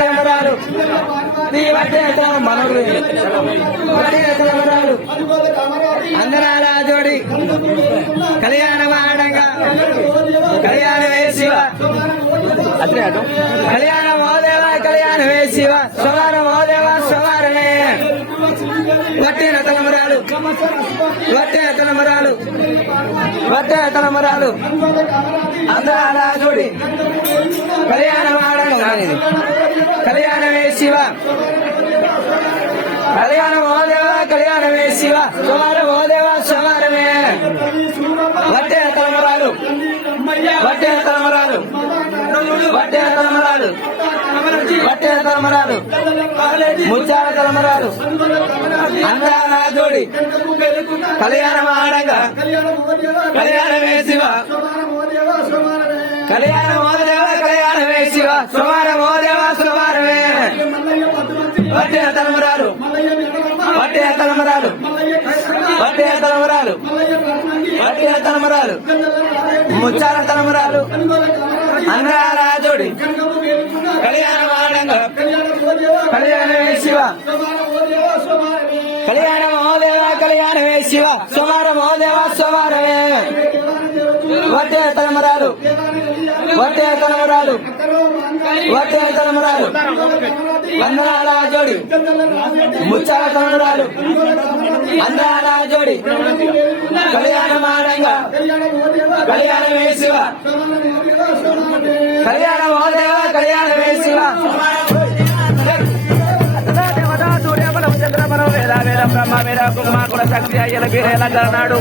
తలమరాలు మనోరు తలమరాలు అందరాల జోడి కళ్యాణ వాడంగా కళ్యాణ వేసివ కళ్యాణ మోదేవ కళ్యాణ వేసివ సవార మోదేవ సవారనే వట్టిన తలమరాలు వట్టిన తలమరాలు వట్టిన తలమరాలు అందరాల జోడి కళ్యాణ వాడంగా కళ్యాణ వేసివ కళ్యాణ మోదేవ కళ్యాణ వేసివ సవార మోదేవ సవారమే వట్టిన తలమరాలు వట్టిన తలమరాలు వట్టిన తలమరాలు వట్టిన తలమరాలు ముచ్చాల తలమరాలు అందాల జోడి కళ్యాణం ఆడంగా కళ్యాణ వేసివ కళ్యాణ మోదేవ కళ్యాణ వేసివ సవార మోదేవ సవారమే వట్టిన తలమరాలు వట్టిన తలమరాలు వట్టిన తలమరాలు వట్టిన తలమరాలు ముచ్చాల తలమరాలు అందాల జోడి కళ్యాణ వాడంగా కళ్యాణ వేసివ కళ్యాణ మహోదేవ కళ్యాణ వేసివ సోమార మహోదేవ సోమారమే వట్టిన తలమరాలు వట్టిన తలమరాలు వట్టిన తలమరాలు అందాల జోడి ముచ్చాల తలమరాలు అందాల జోడి కళ్యాణ మాడంగా కళ్యాణ వేసివ కళ్యాణ మహోదేవ కళ్యాణ వేసివ చంద్ర వేద వేద బ్రహ్మ వేద కుమార్ శక్తి అయ్యల వీరేల నాడు